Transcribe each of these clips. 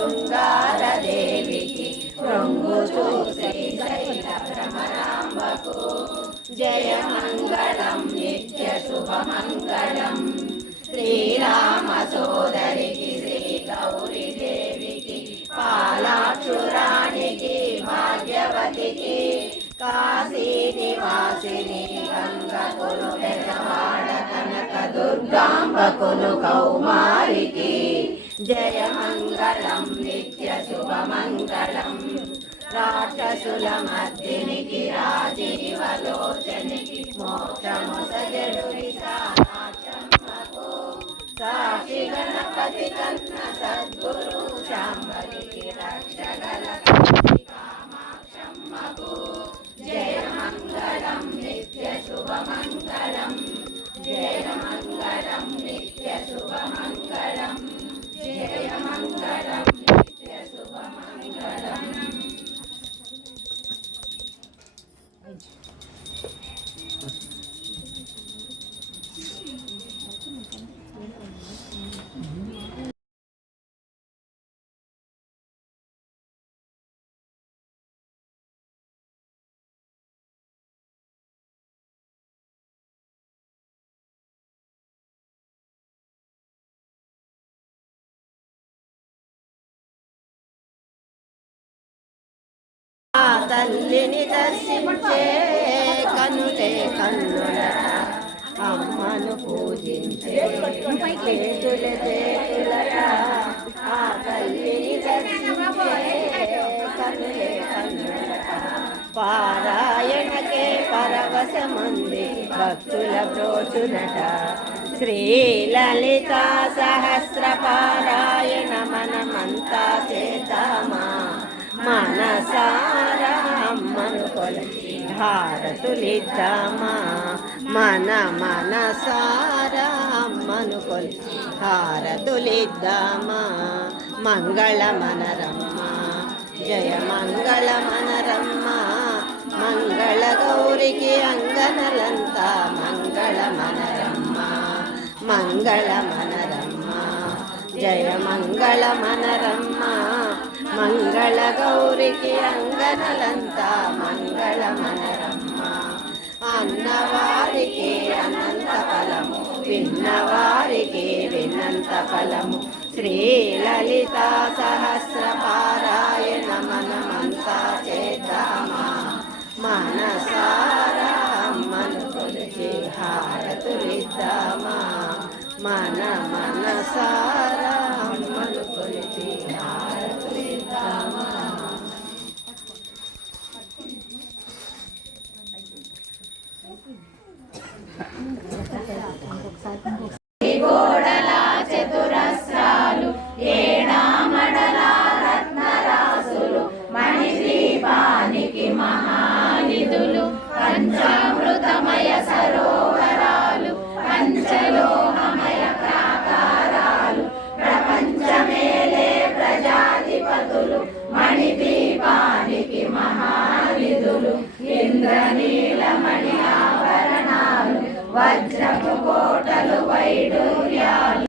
శృంగారదేవికి రంగు చూసి శైల భ్రమరాంబకు జయ మంగళం నిత్య శుభమంగళం శ్రీరామ సోదరికి శ్రీ గౌరీ దేవికి పాలాక్షురానికి భాగ్యవతికి కాశీ నివాసిని గంగకులు పెదవాడ కనక దుర్గాంబకులు కౌమారికి జయ మంగళం నిత్య శుభమంగళం రాక్షసుల మధ్యనికి రాజీవలోచనికి మోక్షము సజడు విశాలాక్షమ్మకు సాక్షి గణపతి కన్న సద్గురు శాంబరికి రక్షగల కామాక్షమ్మకు జయ మంగళం నిత్య శుభమంగళం జయ మంగళం నిత్య శుభమంగళం జయ మంగళం నిత్య శుభమంగళం. తల్లిని దర్శించే కనులే కన్నుల అమ్మను పూజించే చేతుల చేతులట ఆ తల్లిని దర్శించే కనులే కన్నులట పారాయణకే పరవశమంది భక్తుల బ్రోచునట శ్రీ లలిత సహస్ర పారాయణ మనమంతా చేద్దామా మనసారా అమ్మను కొలిచి హారతులిద్దామా మన మనసారా అమ్మను కొలిచి హారతులిద్దామా మంగళమనరమ్మ జయ మంగళమనరమ్మ మంగళ గౌరికి అంగనలంతా మంగళమనరమ్మ మంగళమనరమ్మ జయ మంగళమనరమ్మ మంగళ గౌరికి అంగనలంతా మంగళమనరమ్మ అన్నవారికి అనంత ఫలము విన్నవారికి విన్నంత ఫలము శ్రీ లలిత సహస్ర పారాయణ మనమంతా చేద్దామా మనసారా అమ్మను కొలిచి హారతులిద్దామా మన మనసారా అమ్మను కొలిచి హారతులిద్దామా. గోడల చతురస్రాలు ఏడామడల రత్నరాసులు మణిదీపానికి మహానిధులు పంచామృతమయ సరోవరాలు పంచలోహమయ ప్రాకారాలు ప్రపంచమేలే ప్రజాధిపతులు మణిదీపానికి మహానిధులు ఇంద్రనీలమణి ఆభరణాలు వజ్రపు కోటలు వైడూర్యాలు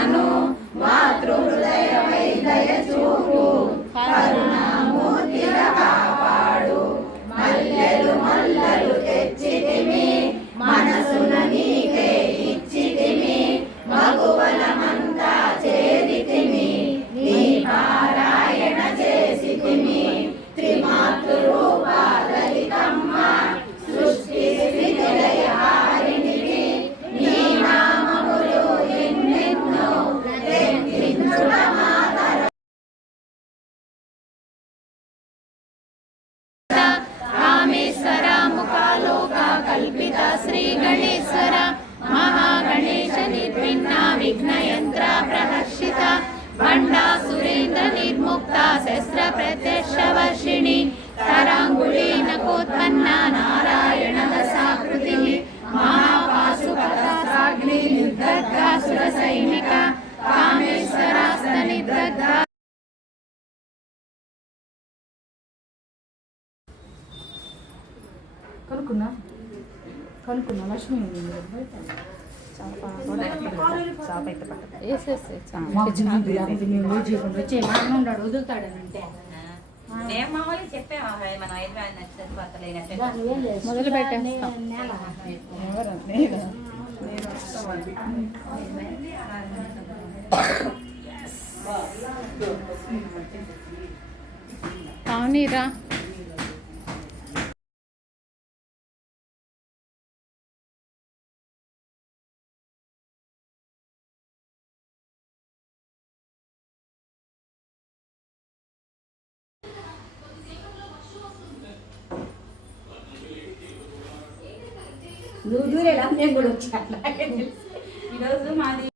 కను మాతృహృదయ దయ చూపు కరుణామూర్తిగా కాపాడు మల్లెలు మల్లలు తెచ్చితిమి మనసున నీకే ఇచ్చితిమి మగువలమంతా చేరితిమి నీ పారాయణ చేసితిమి త్రిమాతృ రూప లలితమ్మ సృష్టి స్థితి లయ హారిణివి నీ నామములు ఎన్నెన్నో లెక్కించుట మాతర రామేశ్వర ముఖాలోక కల్పిత శ్రీ గణేశ్వర మహాగణేశ నిర్విఘ్న విఘ్నయంత్ర ప్రహర్షిత బండా సురేంద్ర నిర్ముక్త శస్త్ర ప్రత్యక్ష వర్షిణి తరాంగుళీ నకోత్పన్న నారాయణ దశాకృతి మహాపాశుపత సాగ్ని నిర్దగ్ధ సుర సైనిక కామేశ్వరాస్త నిర్దగ్ధ కనుక్కున్నా లక్ష్మి ఉన్నాడు వదులుతాడనంటే మొదలు పెట్టేస్తాం. అవునీరా నువ్వు దూరేలా నేను కూడా వచ్చా ఈరోజు మాది